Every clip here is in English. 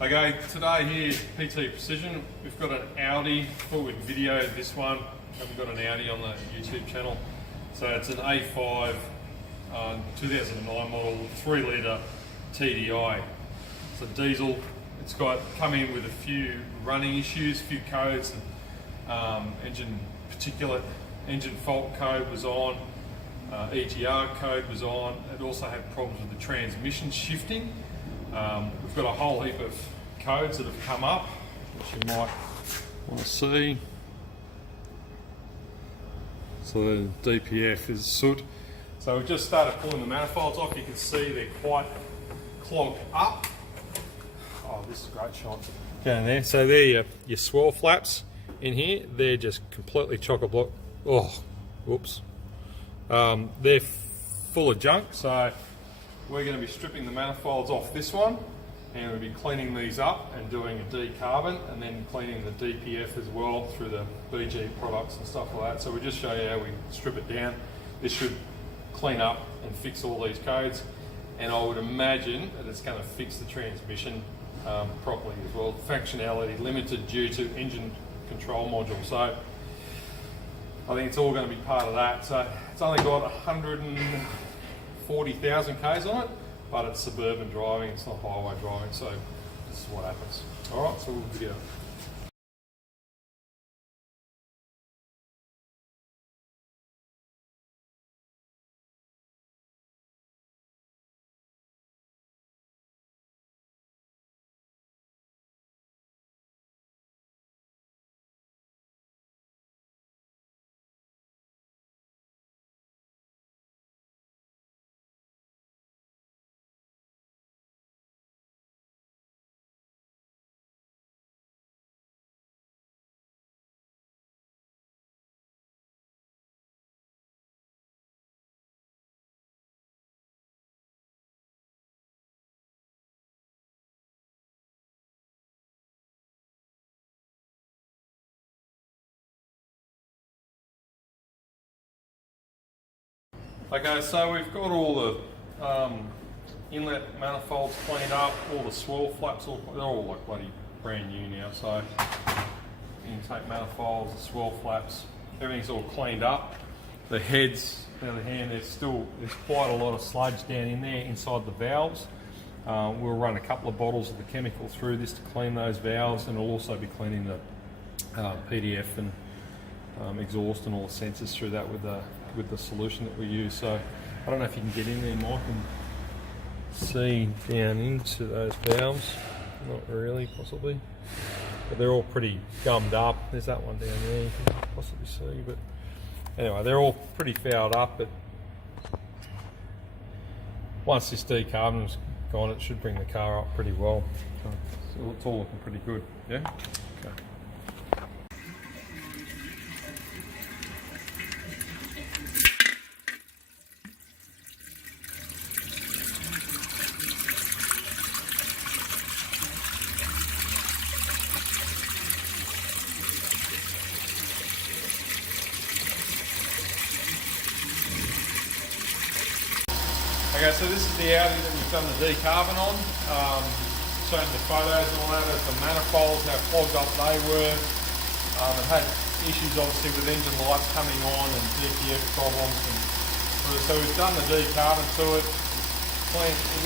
Okay, today here, PT Precision, we've got an Audi, thought we'd video this one, haven't got an Audi on the YouTube channel. So it's an A5 2009 model, 3 litre TDI. It's a diesel, it's got come in with a few running issues, a few codes, and, engine particulate, engine fault code was on, EGR code was on. It also had problems with the transmission shifting. We've got a whole heap of codes that have come up, which you might want to see. So the DPF is soot. So we've just started pulling the manifolds off. You can see they're quite clogged up. Oh, this is a great shot. Down there. So they're your swirl flaps in here. They're just completely chock-a-block. Oh, whoops. They're full of junk. So we're going to be stripping the manifolds off this one, and we'll be cleaning these up and doing a decarbon, and then cleaning the DPF as well through the BG products and stuff like that. So we'll just show you how we strip it down. This should clean up and fix all these codes, and I would imagine that it's going to fix the transmission properly as well. Functionality limited due to engine control module. So I think it's all going to be part of that. So it's only got 140,000 Ks on it, but it's suburban driving, it's not highway driving, so this is what happens. Alright, so we'll video. Okay, so we've got all the inlet manifolds cleaned up, all the swirl flaps, they're all like bloody brand new now. So intake manifolds, the swirl flaps, everything's all cleaned up. The heads, on the other hand, there's quite a lot of sludge down in there inside the valves. We'll run a couple of bottles of the chemical through this to clean those valves, and we'll also be cleaning the PDF and exhaust and all the sensors through that with the solution that we use. So I don't know if you can get in there, Mike, and see down into those valves. Not really, possibly, but they're all pretty gummed up. There's that one down there you can possibly see, but anyway, they're all pretty fouled up. But once this decarbon's gone, it should bring the car up pretty well. So it's all looking pretty good. Yeah. Okay. Okay, so this is the Audi that we've done the decarbon on. Showing the photos and all that of the manifolds, how clogged up they were. It had issues obviously with engine lights coming on and DPF problems. And so we've done the decarbon to it.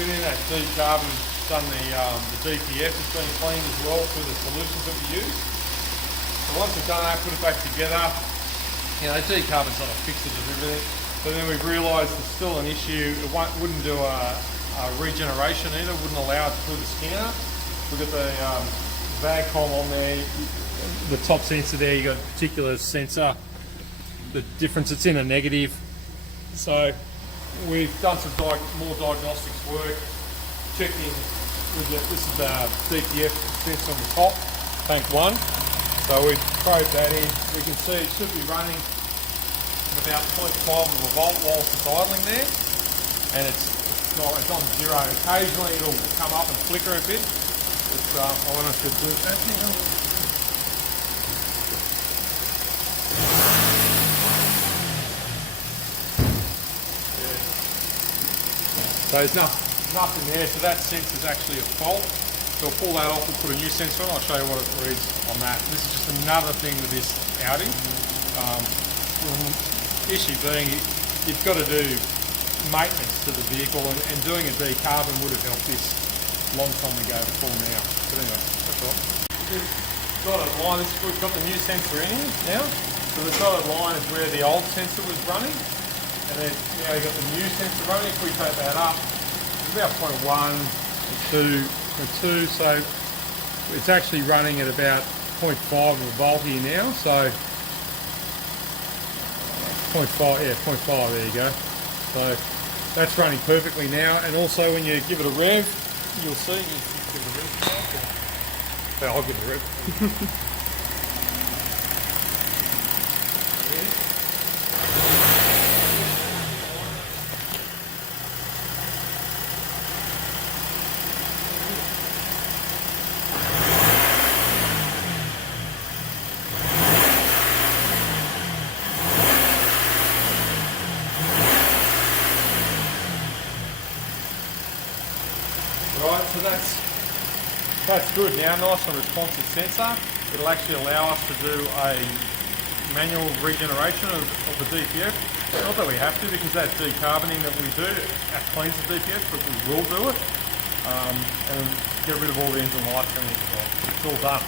Within that decarbon, we've done the DPF has been cleaned as well through the solutions that we use. So once we've done that, put it back together. You know, decarbon's not a fix-it of everything. But then we've realised there's still an issue. It wouldn't do a regeneration either, wouldn't allow it to put the scanner. We've got the VAGCOM on there, the top sensor there, you've got a particular sensor. The difference, it's in a negative. So we've done some more diagnostics work, checked in with this is the DPF sensor on the top, tank 1. So we've probed that in. We can see it should be running about 0.5 of a volt whilst it's idling there, and it's on zero. Occasionally it'll come up and flicker a bit. I want us to do that. So there's nothing there, so that sensor's actually a fault. So we'll pull that off, we'll put a new sensor on, I'll show you what it reads on that. This is just another thing with this Audi. The issue being, you've got to do maintenance to the vehicle, and doing a decarbon would have helped this a long time ago before now. But anyway, that's all. This dotted line, we've got the new sensor in here now. So the dotted line is where the old sensor was running, and then now you've got the new sensor running. If we take that up, it's about 0.1, 2, so it's actually running at about 0.5 of a volt here now. So 0.5, yeah, 0.5, there you go. So that's running perfectly now, and also when you give it a rev, you'll see, give it a rev. Yeah, I'll give it a rev. Right, so that's good now, nice and responsive sensor. It'll actually allow us to do a manual regeneration of the DPF. Not that we have to, because that decarboning that we do, that cleans the DPF, but we will do it. And get rid of all the engine lights and it's all done.